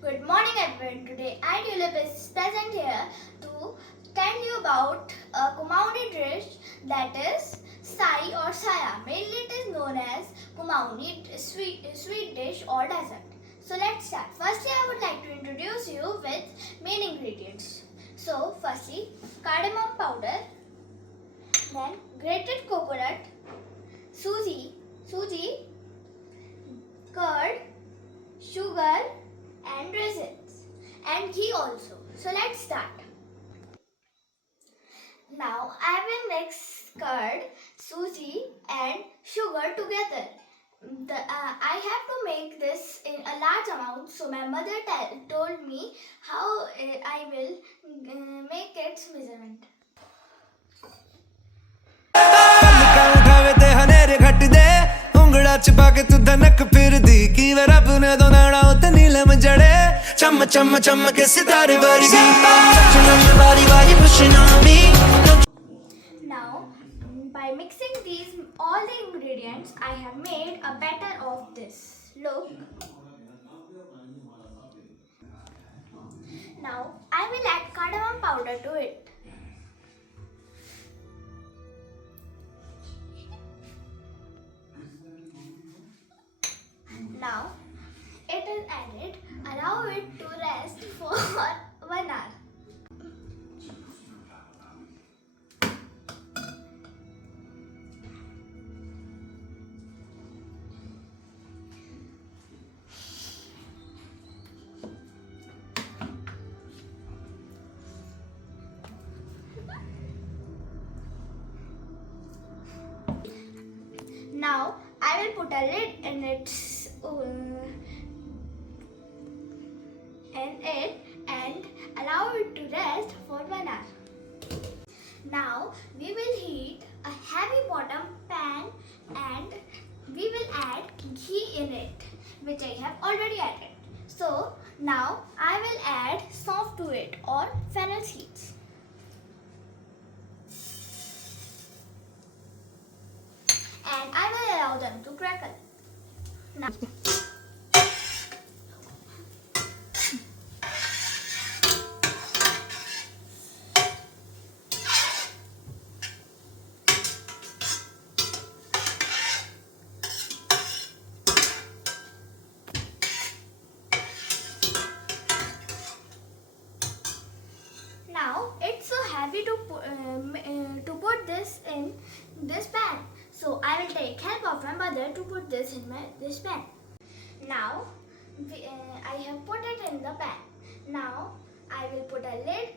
Good morning everyone. Today I Tulip is present here to tell you about a Kumaoni dish that is sai or saya. Mainly it is known as Kumaoni sweet dish or dessert. So let's start. Firstly I would like to introduce you with main ingredients. So firstly cardamom powder, then grated coconut, suji, curd, sugar and raisins and ghee also. So let's start. Now I will mix curd, suji and sugar together. I have to make this in a large amount, so my mother told me how I will make its measurement. उठावे ते हनेरे घट दे उंगड़ा चिपा के तू धनक फिर दी की वे रब ने दो नाड़ा उते नीलम जड़े चम चम चम के सितारे वर्गी चुनम बारी बारी pushing on me. Now by mixing these all the ingredients I have made a batter of this. Look. Now I will add cardamom powder to it. Now it is added. Allow it to rest for 1 hour. Now I will put a lid in it and allow it to rest for 1 hour. Now we will heat a heavy bottom pan and we will add ghee in it, which I have already added. So now I will add sauce to it or fennel seeds. And I will allow them to crackle. Now, now it's so heavy to put this in this pan. So I will take help of my mother to put this in this pan. Now I have put it in the pan. Now I will put a lid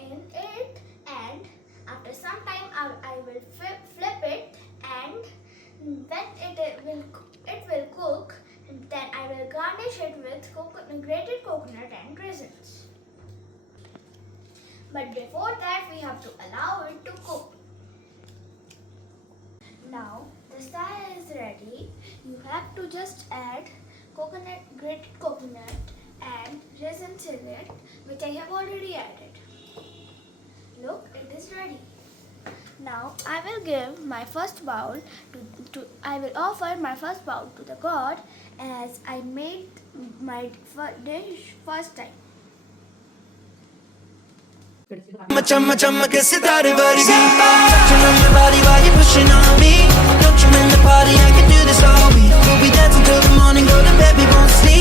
in it, and after some time I will flip it, and when it will cook, then I will garnish it with grated coconut and raisins. But before that we have to allow it to cook. Now the style is ready. You have to just add grated coconut and raisins in it, which I have already added. Look, it is ready. Now I will give my first bowl I will offer my first bowl to the God, as I made my dish first time. चम चम के सितारे वर्गी चुनम बारी बारी pushing on me. Don't you in the party, I can do this all week. We'll be dancing till the morning, go to bed, we won't sleep.